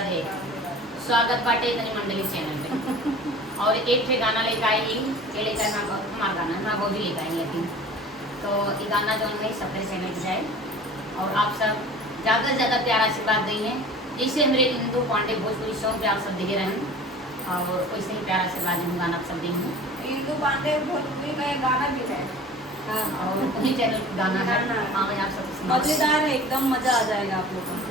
राधे स्वागत बाटे तनी मंडली चैनल पे। और एक ठे गाना लेकर आई ये लेकर ना हमारा गाना ना भौजी लेकर आई लेकिन तो ये गाना जो है सबके चैनल पे जाए और आप सब ज़्यादा से ज़्यादा प्यार आशीर्वाद देंगे। जैसे हमारे इंदू पांडे भोजपुरी सॉन्ग पे आप सब देखे रहें और वैसे ही प्यार आशीर्वाद हम गाना आप सब देंगे। इंदू पांडे भोजपुरी का एक गाना भी है और उन्हीं चैनल पर गाना है। हाँ आप सब मजेदार है, एकदम मजा आ जाएगा आप लोगों को।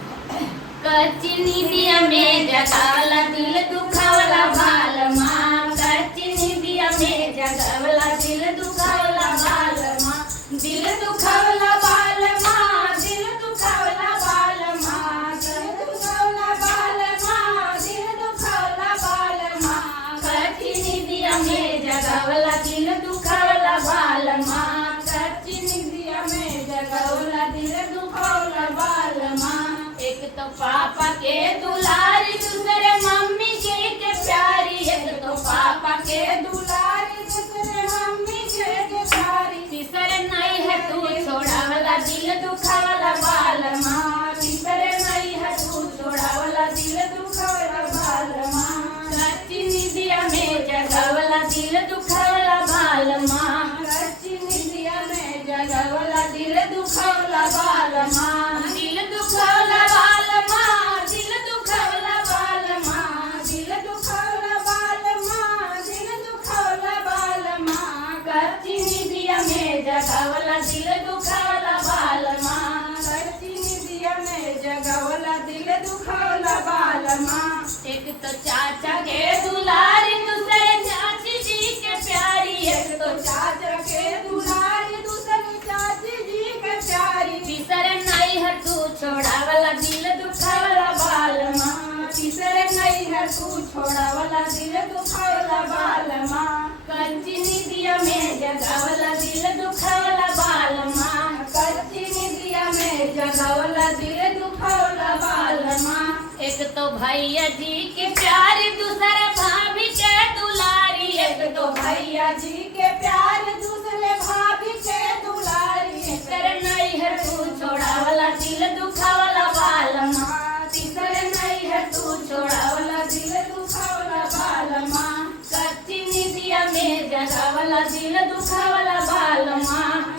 कच्ची नींदिया में जगावला दिल दुखावला भाल माँ, कच्ची नींदिया में जगावला दिल दुखावला भाल माँ, दिल दुखावला भाल माँ, दिल दुखावला भाल माँ, दिल दुखावला भाल माँ, दिल दुखावला भाल माँ, कच्ची नींदिया में जगावला दिल दुखावला भाल माँ, कच्ची नींदिया में जगावला दिल दुखावला भाल माँ। एक तो पापा के दुलारी दूसरे मम्मी के प्यारी, एक तो पापा के दुलारी दूसरे मम्मी के प्यारी, तीसरे नहीं है तू छोड़ावला दिल दुखावला बाल माँ, तीसरे नहीं है तू छोड़ावला दिल दुखावला बाल माँ, कच्ची नींदिया में जगावला दिल दुखावला बाल माँ, कच्ची नींदिया में जगावला दिल दुखावला बाल माँ, दिल दुखावला बाल माँ, दिल दुखावला बाल माँ, दिल दुखावला बाल माँ, दिल दुखावला बाल माँ, कच्ची नींदिया में जगावला दिल दुखावला बाल माँ, कच्ची नींदिया में जगावला दिल दुखावला बाल माँ। एक तो चाचा के दुलारी दूसरे चाची जी के प्यारी, एक तो चाचा के दुलारी दूसरे चाची जी के प्यारी, तीसरे नहीं है तू छोड़ावला दिल दुखावला बाल माँ, तीसरे नहीं है तू छोड़ावला दिल दुखावला बाल माँ, कच्ची नींदिया में जगावला दिल दुखावला बाल माँ, कच्ची नींदिया में जगावला दिल दुखावला बाल माँ। एक तो भैया जी के प्यारी दूसरे भाभी के दुलारी, एक तो भैया जी के प्यार दूसरे भाभी के दुलारी, तीसरे नहीं है तू छोड़ावला दिल दुखावला बाल माँ, तीसरे नहीं है तू छोड़ावला दिल दुखावला बाल माँ, कच्ची नींदिया में जगावला दिल दुखावला बाल माँ,